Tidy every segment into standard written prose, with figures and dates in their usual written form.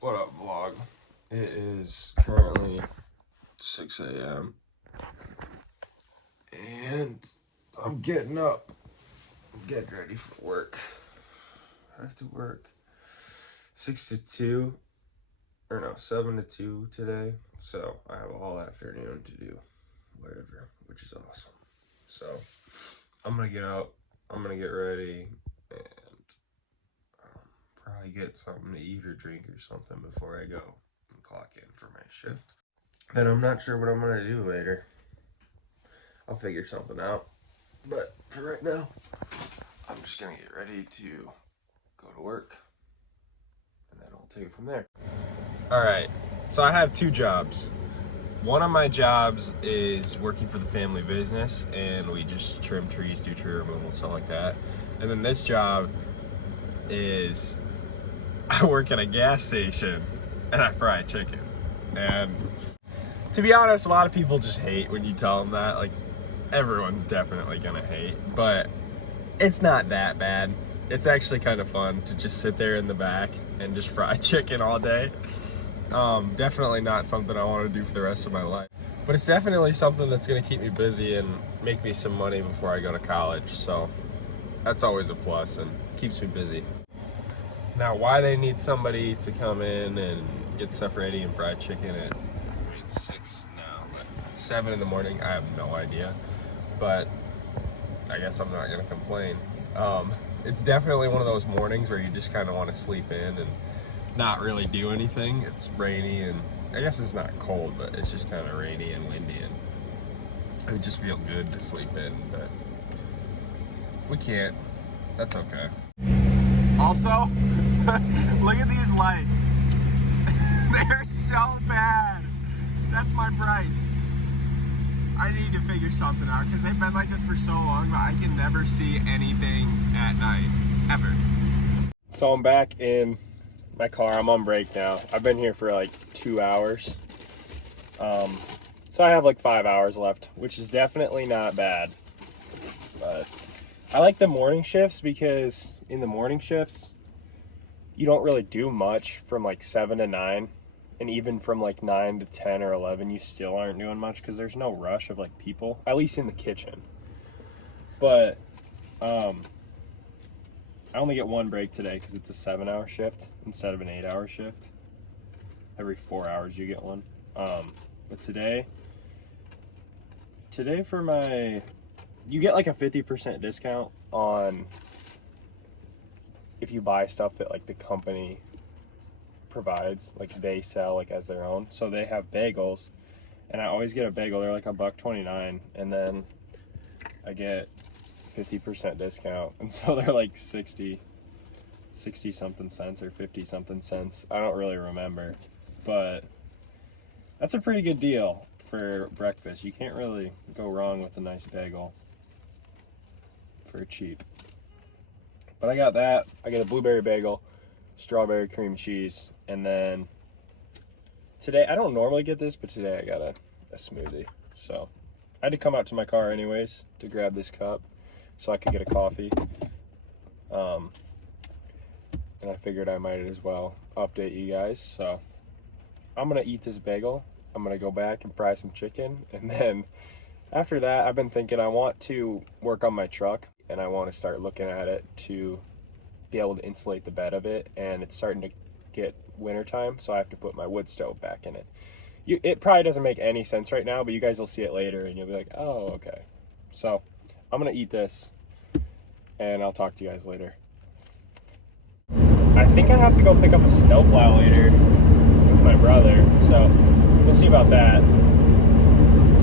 What up, vlog? It is currently 6 a.m. and I'm getting up. I'm getting ready for work. I have to work 7 to 2 today, so I have all afternoon to do whatever, which is awesome. So I'm gonna get up, I'm gonna get ready, and probably get something to eat or drink or something before I go and clock in for my shift. And I'm not sure what I'm gonna do later. I'll figure something out. But for right now, I'm just gonna get ready to go to work. And then I'll take it from there. Alright, so I have two jobs. One of my jobs is working for the family business, and we just trim trees, do tree removal, stuff like that. And then this job is I work at a gas station and I fry chicken. And to be honest, a lot of people just hate when you tell them that. Like, everyone's definitely gonna hate, but it's not that bad. It's actually kind of fun to just sit there in the back and just fry chicken all day. Definitely not something I want to do for the rest of my life, but it's definitely something that's gonna keep me busy and make me some money before I go to college. So that's always a plus and keeps me busy. Now, why they need somebody to come in and get stuff ready and fry chicken at, it's 6 now, but 7 in the morning, I have no idea. But I guess I'm not gonna complain. It's definitely one of those mornings where you just kind of want to sleep in and not really do anything. It's rainy and I guess it's not cold, but it's just kind of rainy and windy, and it would just feel good to sleep in, but we can't. That's okay. Also, look at these lights. They're so bad. That's my brights. I need to figure something out because they've been like this for so long, but I can never see anything at night, ever. So I'm back in my car. I'm on break now. I've been here for like 2 hours. So I have like 5 hours left, which is definitely not bad. But I like the morning shifts because in the morning shifts, you don't really do much from like 7 to 9. And even from like 9 to 10 or 11, you still aren't doing much because there's no rush of like people, at least in the kitchen. But I only get one break today because it's a 7-hour shift instead of an 8-hour shift. Every 4 hours you get one. But today for my, you get like a 50% discount on if you buy stuff that like the company provides, like they sell like as their own. So they have bagels, and I always get a bagel. They're like $1.29, and then I get 50% discount, and so they're like 60 something cents or 50 something cents. I don't really remember, but that's a pretty good deal for breakfast. You can't really go wrong with a nice bagel for cheap. But I got that. I get a blueberry bagel, strawberry cream cheese, and then today, I don't normally get this, but today I got a smoothie. So I had to come out to my car anyways to grab this cup so I could get a coffee. And I figured I might as well update you guys. So I'm gonna eat this bagel. I'm gonna go back and fry some chicken, and then after that, I've been thinking I want to work on my truck, and I want to start looking at it to be able to insulate the bed of it, and it's starting to get wintertime, so I have to put my wood stove back in it. It probably doesn't make any sense right now, but you guys will see it later, and you'll be like, oh, okay. So I'm gonna eat this, and I'll talk to you guys later. I think I have to go pick up a snowplow later with my brother, so we'll see about that.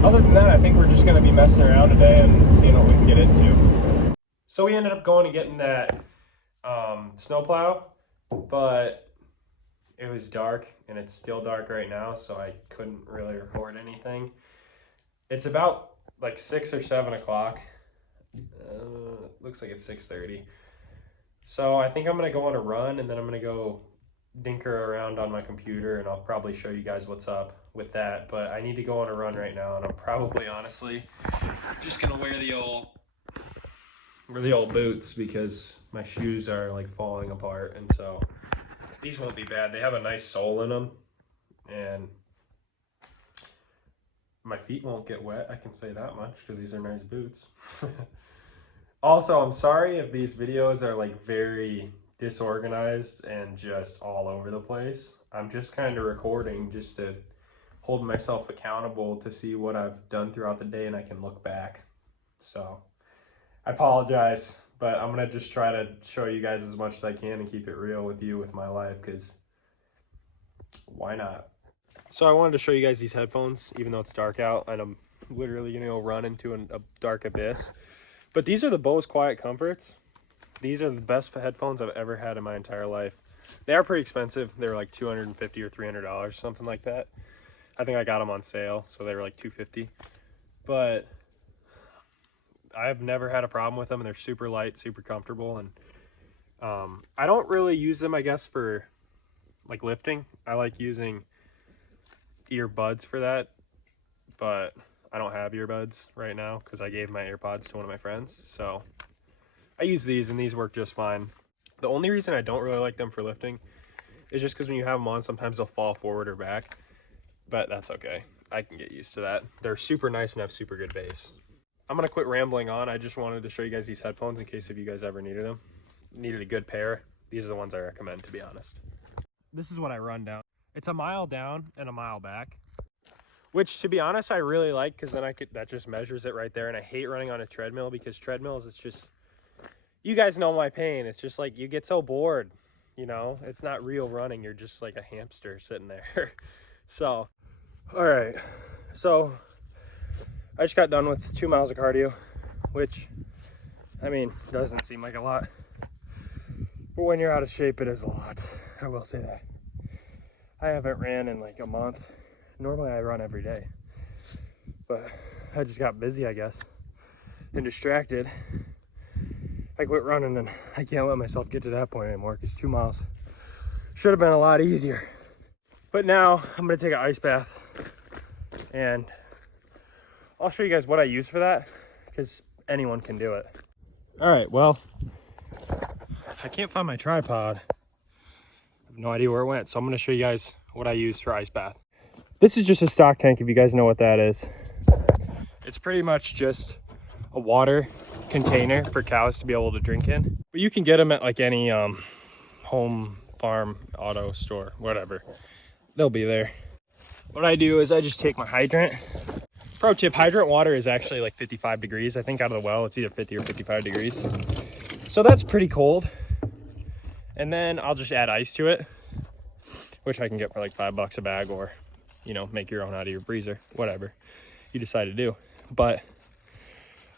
Other than that, I think we're just gonna be messing around today and seeing what we can get into. So we ended up going and getting that snowplow, but it was dark, and it's still dark right now, so I couldn't really record anything. It's about like 6 or 7 o'clock. Looks like it's 6:30. So I think I'm gonna go on a run, and then I'm gonna go dinker around on my computer, and I'll probably show you guys what's up with that. But I need to go on a run right now, and I'm probably honestly just gonna wear the old boots because my shoes are like falling apart, and so these won't be bad. They have a nice sole in them, and my feet won't get wet. I can say that much because these are nice boots. Also, I'm sorry if these videos are like very disorganized and just all over the place. I'm just kind of recording just to hold myself accountable to see what I've done throughout the day, and I can look back. So I apologize, but I'm gonna just try to show you guys as much as I can and keep it real with you with my life, because why not? So I wanted to show you guys these headphones, even though it's dark out and I'm literally gonna go run into a dark abyss. But these are the Bose Quiet Comforts. These are the best headphones I've ever had in my entire life. They are pretty expensive. They were like $250 or $300, something like that. I think I got them on sale, so they were like $250. But I've never had a problem with them, and they're super light, super comfortable. And I don't really use them, I guess, for like lifting. I like using earbuds for that, but I don't have earbuds right now because I gave my AirPods to one of my friends. So I use these, and these work just fine. The only reason I don't really like them for lifting is just because when you have them on, sometimes they'll fall forward or back, but that's okay. I can get used to that. They're super nice and have super good bass. I'm gonna quit rambling on. I just wanted to show you guys these headphones in case if you guys ever needed them. Needed a good pair. These are the ones I recommend, to be honest. This is what I run down. It's a mile down and a mile back, which, to be honest, I really like, because then that just measures it right there. And I hate running on a treadmill, because treadmills, it's just, you guys know my pain. It's just like you get so bored, you know? It's not real running. You're just like a hamster sitting there. So, all right. So I just got done with 2 miles of cardio, which, I mean, doesn't seem like a lot. But when you're out of shape, it is a lot. I will say that. I haven't ran in like a month. Normally I run every day, but I just got busy, I guess, and distracted. I quit running, and I can't let myself get to that point anymore, because 2 miles should have been a lot easier. But now I'm gonna take an ice bath, and I'll show you guys what I use for that, because anyone can do it. All right, well, I can't find my tripod. I have no idea where it went, so I'm gonna show you guys what I use for ice bath. This is just a stock tank, if you guys know what that is. It's pretty much just a water container for cows to be able to drink in. But you can get them at like any home, farm, auto store, whatever. They'll be there. What I do is I just take my hydrant. Pro tip, hydrant water is actually like 55 degrees. I think out of the well, it's either 50 or 55 degrees. So that's pretty cold. And then I'll just add ice to it, which I can get for like $5 a bag, or, you know, make your own out of your freezer, whatever you decide to do. But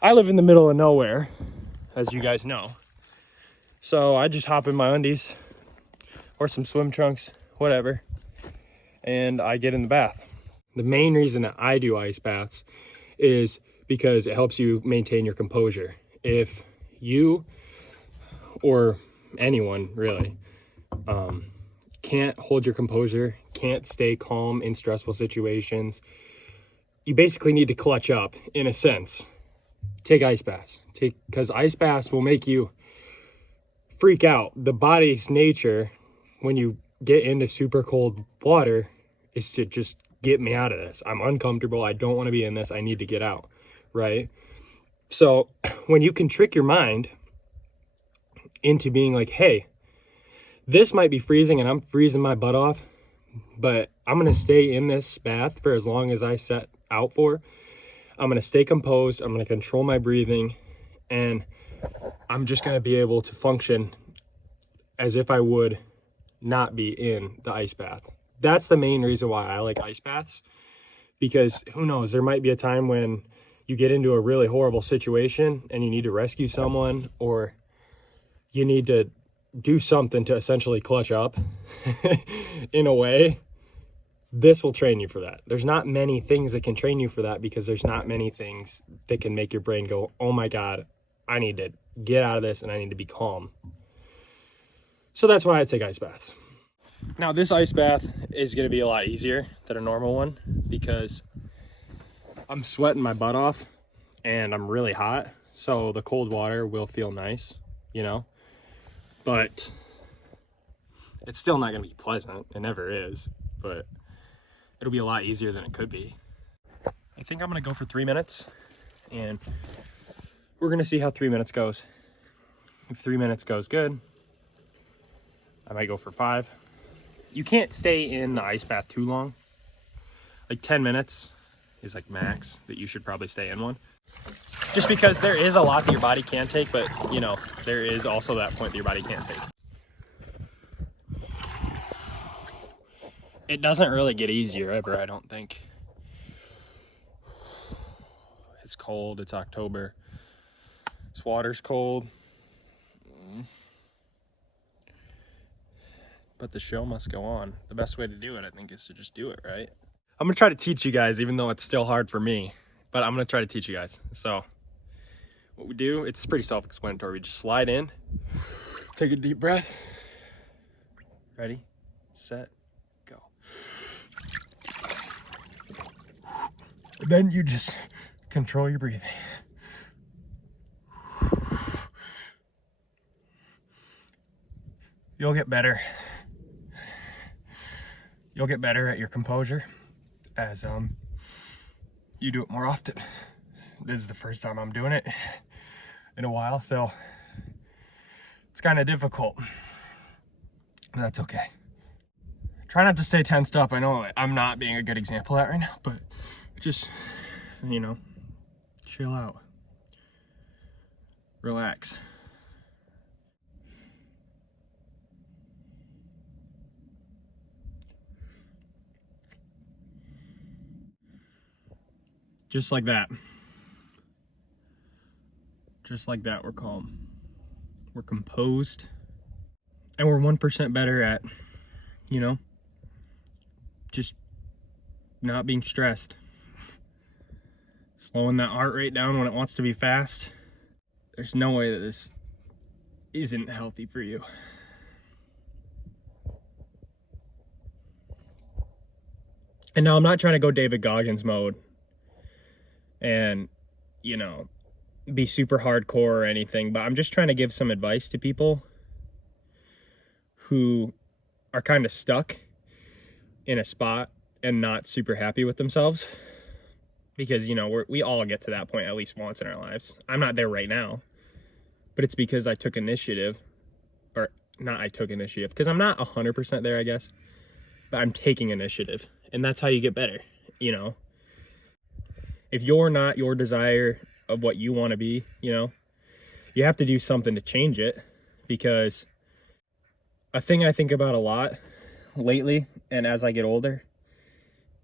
I live in the middle of nowhere, as you guys know. So I just hop in my undies or some swim trunks, whatever, and I get in the bath. The main reason that I do ice baths is because it helps you maintain your composure. If you, or anyone really, can't hold your composure, can't stay calm in stressful situations, you basically need to clutch up, in a sense. Take ice baths. Because ice baths will make you freak out. The body's nature, when you get into super cold water, is to just get me out of this. I'm uncomfortable. I don't want to be in this. I need to get out, right? So when you can trick your mind into being like, hey, this might be freezing and I'm freezing my butt off, but I'm going to stay in this bath for as long as I set out for. I'm going to stay composed. I'm going to control my breathing, and I'm just going to be able to function as if I would not be in the ice bath. That's the main reason why I like ice baths, because who knows, there might be a time when you get into a really horrible situation and you need to rescue someone, or you need to do something to essentially clutch up in a way. This will train you for that. There's not many things that can train you for that, because there's not many things that can make your brain go, oh my God, I need to get out of this and I need to be calm. So that's why I take ice baths. Now this ice bath is going to be a lot easier than a normal one, because I'm sweating my butt off and I'm really hot. So the cold water will feel nice, you know, but It's still not going to be pleasant. It never is, but it'll be a lot easier than it could be. I think I'm going to go for 3 minutes, and we're going to see how 3 minutes goes. If 3 minutes goes good, I might go for 5. You can't stay in the ice bath too long. Like 10 minutes is like max that you should probably stay in one. Just because there is a lot that your body can take, but you know, there is also that point that your body can't take. It doesn't really get easier ever, I don't think. It's cold, it's October. This water's cold. But the show must go on. The best way to do it, I think, is to just do it, right? I'm gonna try to teach you guys, even though it's still hard for me, but I'm gonna try to teach you guys. So what we do, it's pretty self-explanatory. We just slide in, take a deep breath. Ready, set, go. Then you just control your breathing. You'll get better. You'll get better at your composure as you do it more often. This is the first time I'm doing it in a while, so it's kind of difficult. But that's okay. Try not to stay tensed up. I know I'm not being a good example of that right now, but just, you know, chill out. Relax. Just like that. Just like that, we're calm. We're composed. And we're 1% better at, you know, just not being stressed. Slowing that heart rate down when it wants to be fast. There's no way that this isn't healthy for you. And now I'm not trying to go David Goggins mode and, you know, be super hardcore or anything, but I'm just trying to give some advice to people who are kind of stuck in a spot and not super happy with themselves. Because, you know, we all get to that point at least once in our lives. I'm not there right now, but it's because I took initiative, or not I took initiative, because I'm not 100% there, I guess, but I'm taking initiative, and that's how you get better, you know. If you're not your desire of what you want to be, you know, you have to do something to change it. Because a thing I think about a lot lately, and as I get older,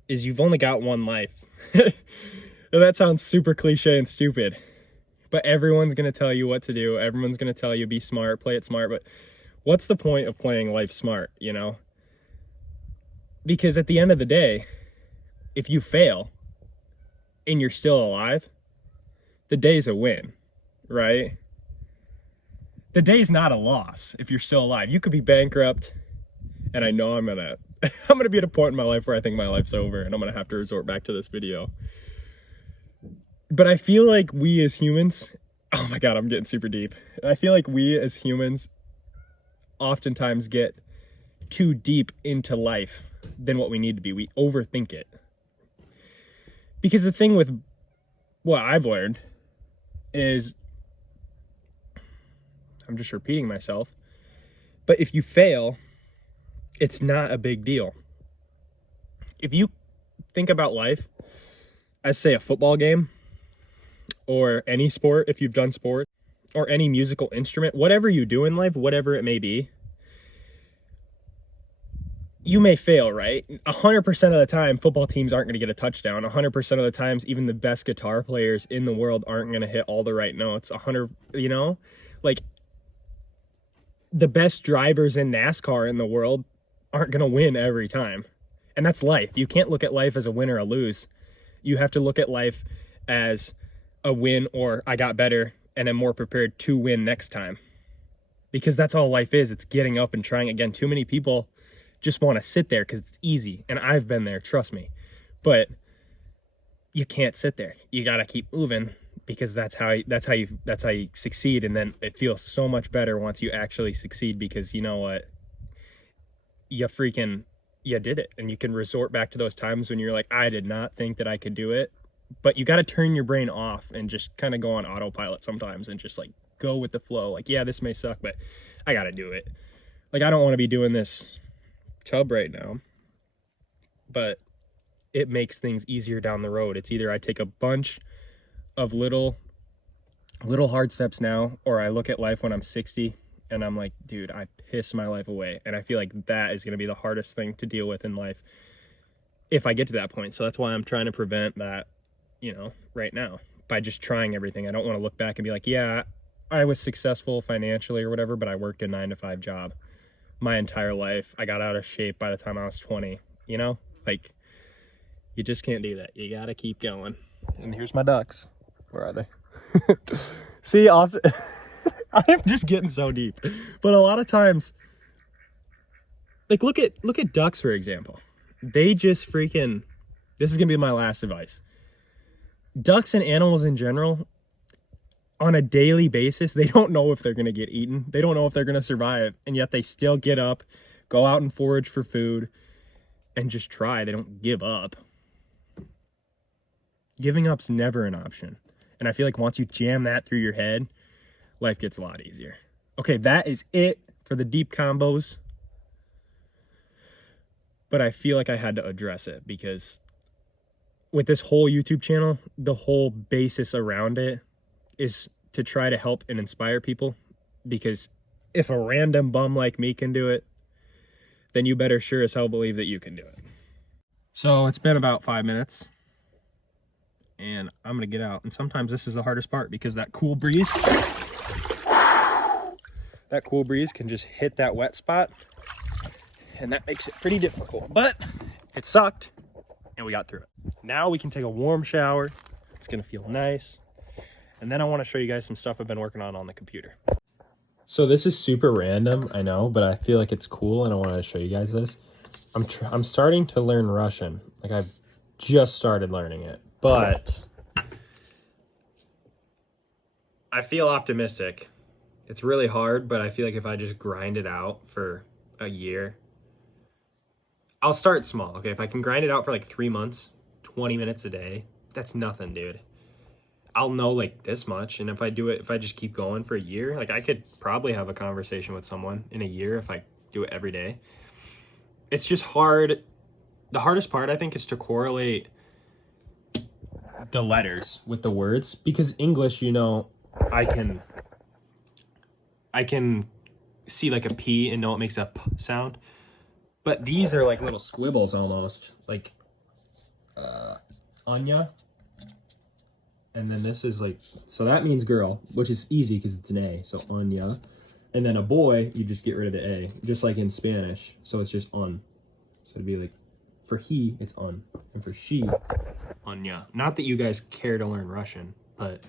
is you've only got one life. And that sounds super cliche and stupid, but everyone's going to tell you what to do. Everyone's going to tell you be smart, play it smart. But what's the point of playing life smart, you know? Because at the end of the day, if you fail and you're still alive, the day's a win, right? The day's not a loss if you're still alive. You could be bankrupt, and I know I'm gonna be at a point in my life where I think my life's over and I'm gonna have to resort back to this video. But I feel like we as humans, oh my God, I'm getting super deep. I feel like we as humans oftentimes get too deep into life than what we need to be. We overthink it. Because the thing with what I've learned is, I'm just repeating myself, but if you fail, it's not a big deal. If you think about life as, say, a football game, or any sport, if you've done sport, or any musical instrument, whatever you do in life, whatever it may be, you may fail, right? 100% of the time, football teams aren't going to get a touchdown. 100% of the times, even the best guitar players in the world aren't going to hit all the right notes. 100, you know, like the best drivers in NASCAR in the world aren't going to win every time. And that's life. You can't look at life as a win or a lose. You have to look at life as a win, or I got better and am more prepared to win next time. Because that's all life is. It's getting up and trying again. Too many people just want to sit there because it's easy. And I've been there, trust me. But you can't sit there. You got to keep moving, because that's how you succeed. And then it feels so much better once you actually succeed, because you know what? you did it. And you can resort back to those times when you're like, I did not think that I could do it. But you got to turn your brain off and just kind of go on autopilot sometimes and just like go with the flow. Like, yeah, this may suck, but I got to do it. Like, I don't want to be doing this tub right now, but it makes things easier down the road. It's either I take a bunch of little hard steps now, or I look at life when I'm 60 and I'm like, dude, I piss my life away. And I feel like that is going to be the hardest thing to deal with in life if I get to that point. So that's why I'm trying to prevent that, right now, by just trying everything. I don't want to look back and be like, yeah, I was successful financially or whatever, but I worked a 9-to-5 job my entire life. I got out of shape by the time I was 20, like, you just can't do that. You got to keep going. And here's my ducks. Where are they? See, I'm just getting so deep. But a lot of times, like, look at ducks, for example. They just freaking, this is going to be my last advice. Ducks and animals in general, on a daily basis, they don't know if they're going to get eaten. They don't know if they're going to survive. And yet they still get up, go out and forage for food, and just try. They don't give up. Giving up's never an option. And I feel like once you jam that through your head, life gets a lot easier. Okay, that is it for the deep combos. But I feel like I had to address it because with this whole YouTube channel, the whole basis around it is to try to help and inspire people. Because if a random bum like me can do it, then you better sure as hell believe that you can do it. So it's been about 5 minutes. And I'm going to get out. And sometimes this is the hardest part because that cool breeze can just hit that wet spot. And that makes it pretty difficult. But it sucked. And we got through it. Now we can take a warm shower. It's going to feel nice. And then I want to show you guys some stuff I've been working on the computer. So this is super random, I know, but I feel like it's cool and I want to show you guys this. I'm starting to learn Russian. Like, I've just started learning it. But I feel optimistic. It's really hard, but I feel like if I just grind it out for a year, I'll start small, okay? If I can grind it out for like 3 months, 20 minutes a day, that's nothing, dude. I'll know like this much. And if I just keep going for a year, like I could probably have a conversation with someone in a year if I do it every day. It's just hard. The hardest part, I think, is to correlate the letters with the words, because English, I can see like a P and know it makes a P sound, but these are like little squibbles almost, like Anya, and then this is like, so that means girl, which is easy because it's an A, so Anya, and then a boy, you just get rid of the A, just like in Spanish, so it's just on, so it'd be like, for he, it's on, and for she, Anya. Not that you guys care to learn Russian, but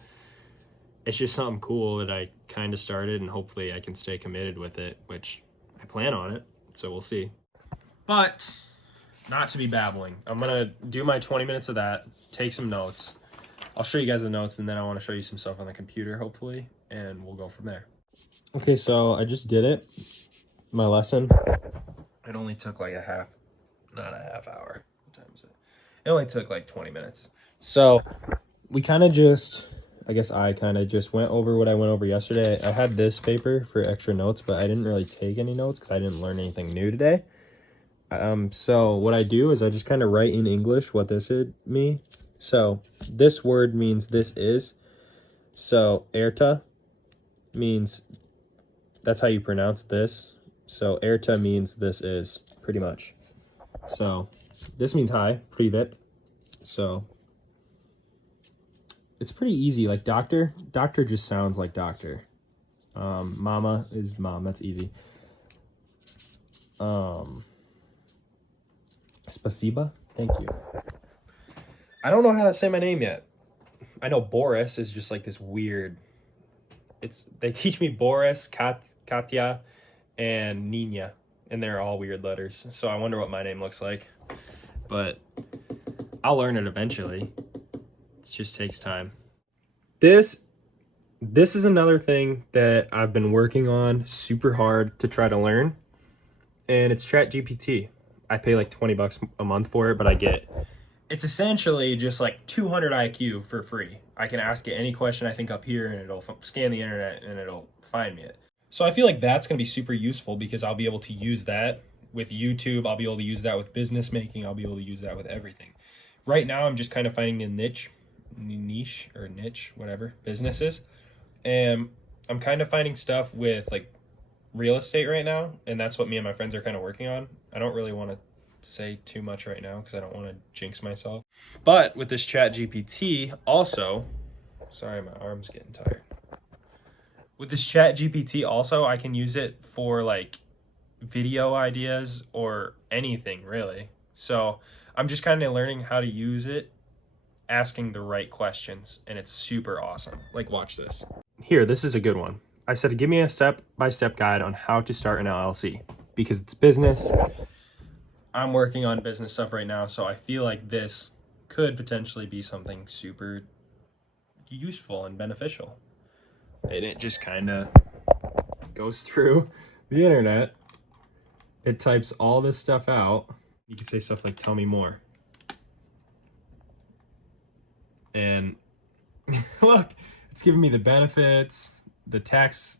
it's just something cool that I kind of started, and hopefully I can stay committed with it, which I plan on it, so we'll see. But not to be babbling, I'm gonna do my 20 minutes of that, take some notes. I'll show you guys the notes, and then I want to show you some stuff on the computer, hopefully, and we'll go from there. Okay, so I just did it, my lesson. It only took like not a half hour. What time is it? It only took like 20 minutes. So we kind of just, I guess I kind of just went over what I went over yesterday. I had this paper for extra notes, but I didn't really take any notes because I didn't learn anything new today. So what I do is I just kind of write in English what this is me. So this word means this is. So erta means, that's how you pronounce this. So erta means this is, pretty much. So this means hi, privet. So it's pretty easy. Like doctor just sounds like doctor. Mama is mom, that's easy. Spasiba, thank you. I don't know how to say my name yet. I know Boris is just like this weird, they teach me Boris, Katya, and Nina, and they're all weird letters. So I wonder what my name looks like, but I'll learn it eventually. It just takes time. This is another thing that I've been working on super hard to try to learn. and it's ChatGPT. I pay like $20 a month for it, but I get it's essentially just like 200 IQ for free. I can ask it any question I think up here, and it'll scan the internet and it'll find me it. So I feel like that's going to be super useful because I'll be able to use that with YouTube. I'll be able to use that with business making. I'll be able to use that with everything. Right now, I'm just kind of finding a niche, whatever, businesses. And I'm kind of finding stuff with like real estate right now. And that's what me and my friends are kind of working on. I don't really want to say too much right now because I don't want to jinx myself. But with this ChatGPT also, sorry, my arm's getting tired. With this ChatGPT also, I can use it for like video ideas or anything really. So I'm just kind of learning how to use it, asking the right questions, and it's super awesome. Like, watch this. Here, this is a good one. I said, give me a step-by-step guide on how to start an LLC because it's business. I'm working on business stuff right now, so I feel like this could potentially be something super useful and beneficial. And it just kind of goes through the internet. It types all this stuff out. You can say stuff like, tell me more. And look, it's giving me the benefits, the tax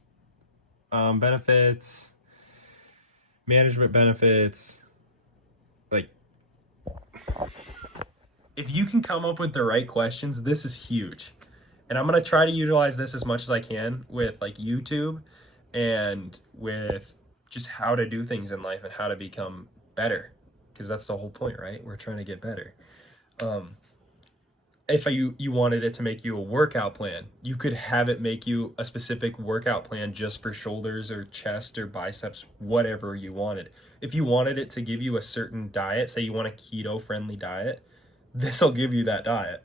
benefits, management benefits. Like, if you can come up with the right questions, this is huge. And I'm going to try to utilize this as much as I can with like YouTube and with just how to do things in life and how to become better. Because that's the whole point, right? We're trying to get better. If you wanted it to make you a workout plan, you could have it make you a specific workout plan just for shoulders or chest or biceps, whatever you wanted. If you wanted it to give you a certain diet, say you want a keto-friendly diet, this will give you that diet.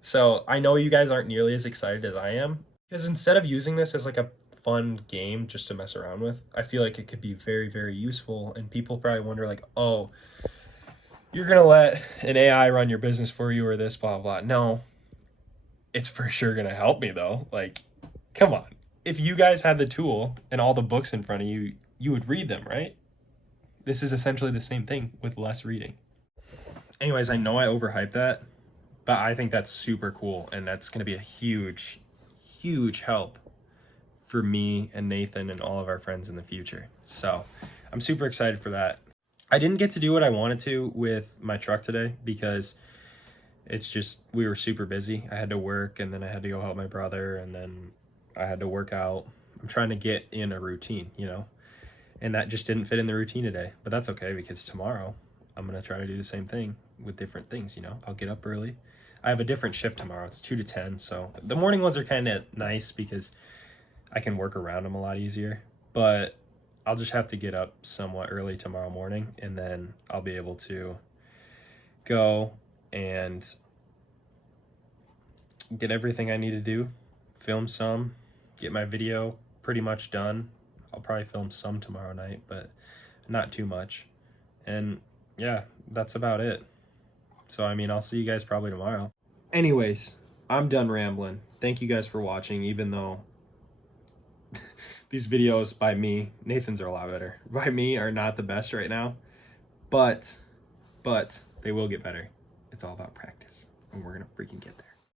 So I know you guys aren't nearly as excited as I am, because instead of using this as like a fun game just to mess around with, I feel like it could be very, very useful. And people probably wonder like, oh, you're going to let an AI run your business for you or this, blah, blah. No, it's for sure going to help me though. Like, come on. If you guys had the tool and all the books in front of you, you would read them, right? This is essentially the same thing with less reading. Anyways, I know I overhyped that, but I think that's super cool. And that's going to be a huge, huge help for me and Nathan and all of our friends in the future. So I'm super excited for that. I didn't get to do what I wanted to with my truck today because it's just, we were super busy. I had to work and then I had to go help my brother and then I had to work out. I'm trying to get in a routine, you know, and that just didn't fit in the routine today, but that's okay because tomorrow I'm going to try to do the same thing with different things. You know, I'll get up early. I have a different shift tomorrow. It's 2 to 10. So the morning ones are kind of nice because I can work around them a lot easier, but I'll just have to get up somewhat early tomorrow morning and then I'll be able to go and get everything I need to do, film some, get my video pretty much done. I'll probably film some tomorrow night, but not too much. And yeah, that's about it. So, I mean, I'll see you guys probably tomorrow. Anyways, I'm done rambling. Thank you guys for watching, even though these videos by me, Nathan's are a lot better, by me are not the best right now, but they will get better. It's all about practice, and we're gonna freaking get there.